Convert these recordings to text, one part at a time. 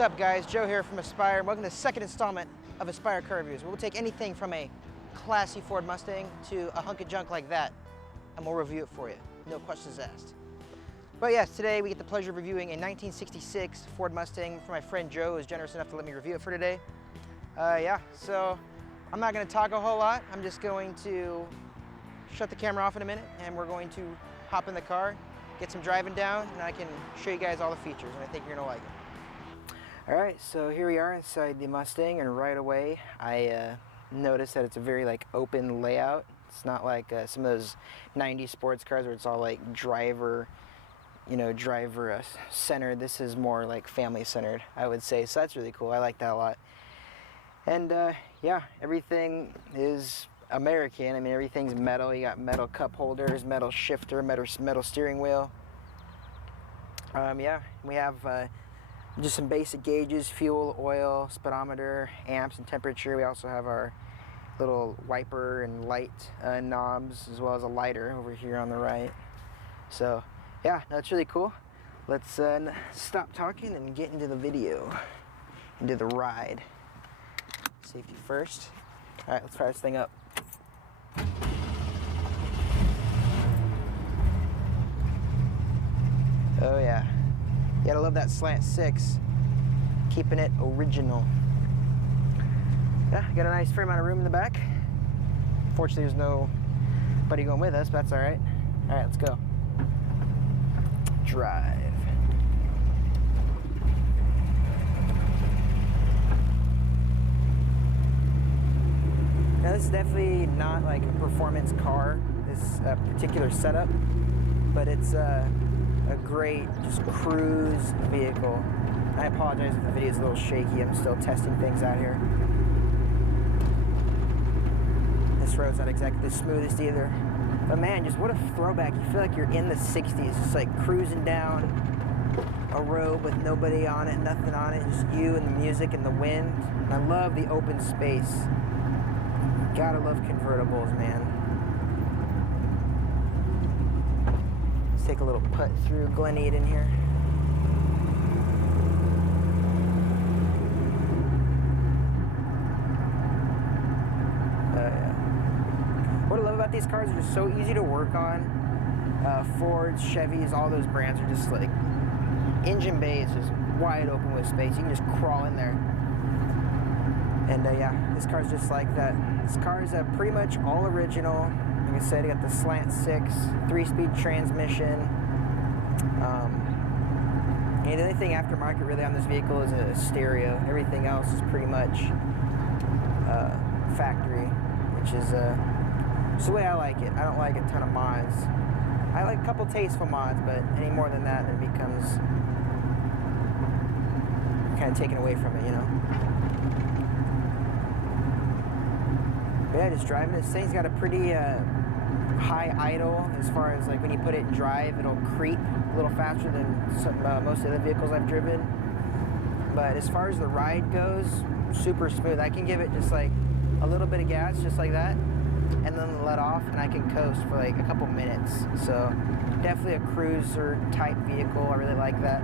What's up, guys? Joe here from Aspire, and welcome to the second installment of Aspire Car Reviews. We'll take anything from a classy Ford Mustang to a hunk of junk like that, and we'll review it for you. No questions asked. But yes, today we get the pleasure of reviewing a 1966 Ford Mustang for my friend Joe, who was generous enough to let me review it for today. So I'm not going to talk a whole lot. I'm just going to shut the camera off in a minute, and we're going to hop in the car, get some driving down, and I can show you guys all the features, and I think you're going to like it. Alright, so here we are inside the Mustang, and right away I noticed that it's a very open layout. It's not like some of those 90s sports cars where it's all driver centered. This is more like family centered, I would say, so that's really cool. I like that a lot. And yeah, everything is American. I mean, everything's metal. You got metal cup holders, metal shifter, metal steering wheel. Yeah, we have just some basic gauges: fuel, oil, speedometer, amps, and temperature. We also have our little wiper and light knobs, as well as a lighter over here on the right. So yeah, that's really cool. Let's stop talking and get into the video, into the ride. Safety first. All right, let's fire this thing up. Oh yeah. You gotta love that slant 6, keeping it original. Yeah, got a nice fair amount of room in the back. Fortunately, there's nobody going with us, but that's all right. All right, let's go. Drive. Now, this is definitely not like a performance car, this particular setup, but it's a great just cruise vehicle. I apologize if the video is a little shaky. I'm still testing things out here. This road's not exactly the smoothest either, but man, just what a throwback. You feel like you're in the 60s, just like cruising down a road with nobody on it, nothing on it, just you and the music and the wind. And I love the open space. Gotta love convertibles, man. Take a little putt through Glen Eden here. What I love about these cars is they're so easy to work on. Fords, Chevys, all those brands are just like engine bay is just wide open with space. You can just crawl in there. And yeah, this car's just like that. This car is pretty much all original. Like I said, you got the slant 6, 3-speed transmission. And the only thing aftermarket really on this vehicle is a stereo. Everything else is pretty much factory, which is just the way I like it. I don't like a ton of mods. I like a couple tasteful mods, but any more than that, then it becomes kind of taken away from it, you know? But yeah, just driving this thing's got a pretty high idle as far as like when you put it in drive, it'll creep a little faster than most of the vehicles I've driven. But as far as the ride goes, super smooth. I can give it just like a little bit of gas, just like that, and then let off, and I can coast for like a couple minutes. So definitely a cruiser type vehicle. I really like that.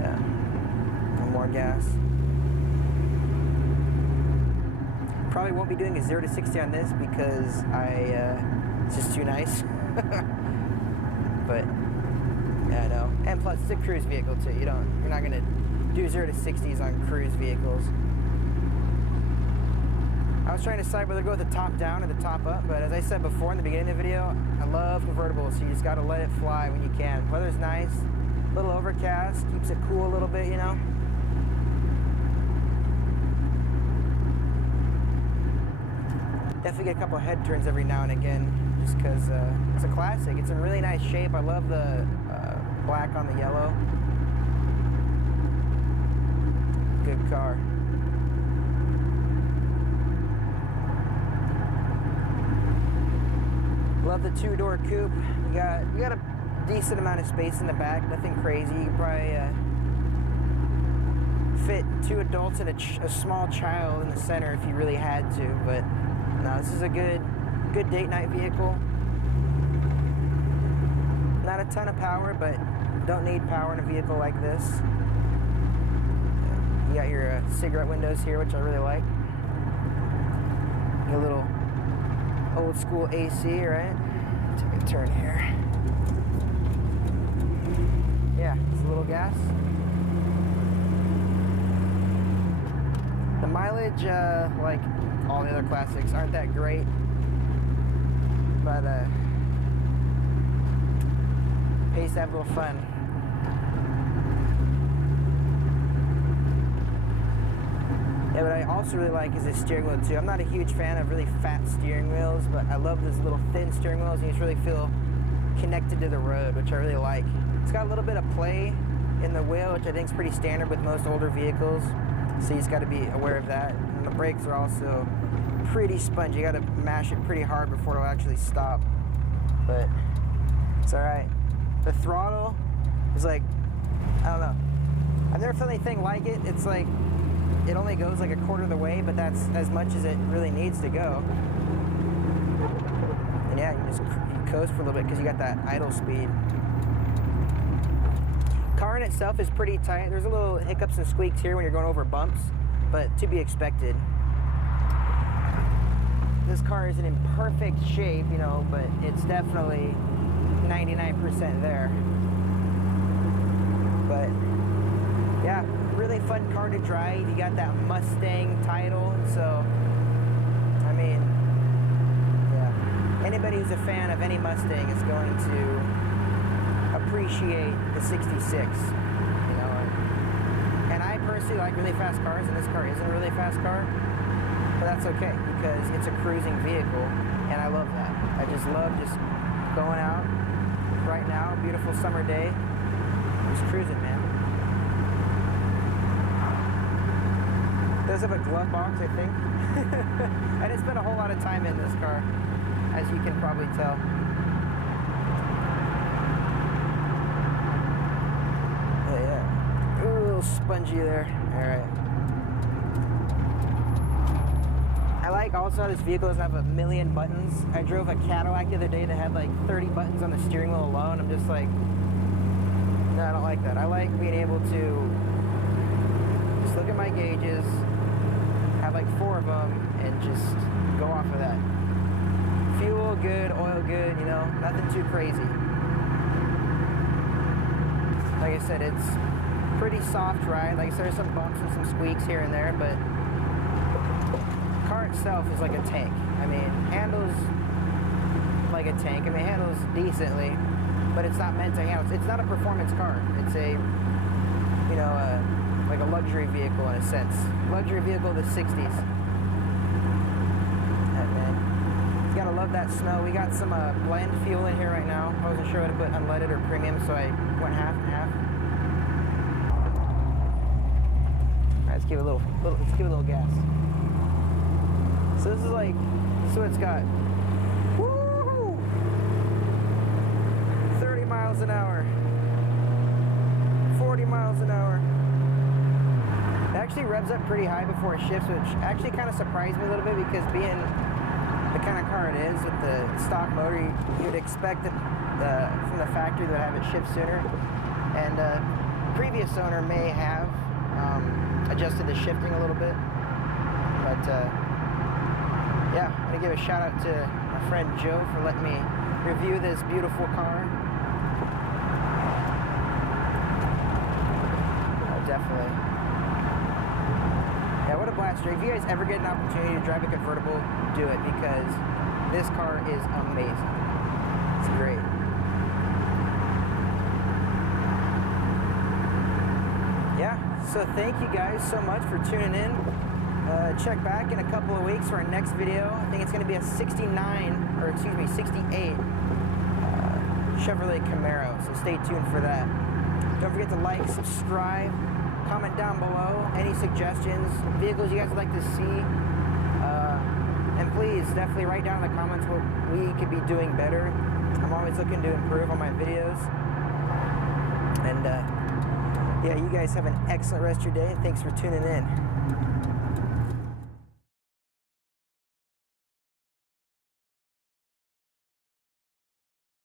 Yeah, and more gas. Probably won't be doing a 0 to 60 on this because it's just too nice. But yeah, I know. And plus, it's a cruise vehicle too. You're not gonna do 0 to 60s on cruise vehicles. I was trying to decide whether to go with the top down or the top up, but as I said before in the beginning of the video, I love convertibles, so you just gotta let it fly when you can. Weather's nice, a little overcast, keeps it cool a little bit, you know. Definitely get a couple of head turns every now and again, just because it's a classic. It's in really nice shape. I love the black on the yellow. Good car. Love the 2-door coupe. You got a decent amount of space in the back. Nothing crazy. You can probably fit 2 adults and a small child in the center if you really had to, but. No, this is a good date night vehicle. Not a ton of power, but Don't need power in a vehicle like this. You got your cigarette windows here, which I really like. A little old school AC, right? Take a turn here. Yeah, it's a little gas. The mileage, like all the other classics, aren't that great, but pays to have a little fun. Yeah, what I also really like is the steering wheel too. I'm not a huge fan of really fat steering wheels, but I love those little thin steering wheels, and you just really feel connected to the road, which I really like. It's got a little bit of play in the wheel, which I think is pretty standard with most older vehicles, so you just got to be aware of that. And the brakes are also pretty spongy. You got to mash it pretty hard before it'll actually stop, but it's all right. The throttle is like, I don't know. I've never felt anything like it. It's like, it only goes like a quarter of the way, but that's as much as it really needs to go. And yeah, you coast for a little bit because you got that idle speed. Car in itself is pretty tight. There's a little hiccups and squeaks here when you're going over bumps, but to be expected. This car isn't in perfect shape, you know, but it's definitely 99% there. But yeah, really fun car to drive. You got that Mustang title, so I mean, yeah, anybody who's a fan of any Mustang is going to appreciate the 66, you know. And I personally like really fast cars, and this car isn't a really fast car, but that's okay because it's a cruising vehicle, and I love that. I just love just going out right now, beautiful summer day, just cruising, man. Does have a glove box, I think. I didn't spend a whole lot of time in this car, as you can probably tell. Yeah. Ooh, a little spongy there. All right. I like also how this vehicle doesn't have a million buttons. I drove a Cadillac the other day that had like 30 buttons on the steering wheel alone. I'm just like, no, I don't like that. I like being able to just look at my gauges, have like 4 of them, and just go off of that. Fuel good, oil good, you know, nothing too crazy. Like I said, it's pretty soft ride. Like I said, there's some bumps and some squeaks here and there, but the car itself is like a tank. I mean, handles like a tank. I mean, handles decently, but it's not meant to handle. It's not a performance car. It's a, you know, like a luxury vehicle in a sense. Luxury vehicle of the 60s. Man, you gotta love that snow. We got some blend fuel in here right now. I wasn't sure how to put unleaded or premium, so I went half and half. All right, let's give it a little gas. So this is like, this is what it's got. Woo! 30 miles an hour. 40 miles an hour. It actually revs up pretty high before it shifts, which actually kind of surprised me a little bit because being the kind of car it is with the stock motor, you'd expect that from the factory that have it shift sooner. And previous owner may have adjusted the shifting a little bit, but yeah, I'm gonna give a shout out to my friend Joe for letting me review this beautiful car. Definitely. Yeah, what a blast. If you guys ever get an opportunity to drive a convertible, do it because this car is amazing. It's great. Yeah, so thank you guys so much for tuning in. Check back in a couple of weeks for our next video. I think it's going to be a 68 Chevrolet Camaro, so stay tuned for that. Don't forget to like, subscribe, comment down below any suggestions, vehicles you guys would like to see, and please definitely write down in the comments what we could be doing better. I'm always looking to improve on my videos. And yeah, you guys have an excellent rest of your day, and thanks for tuning in.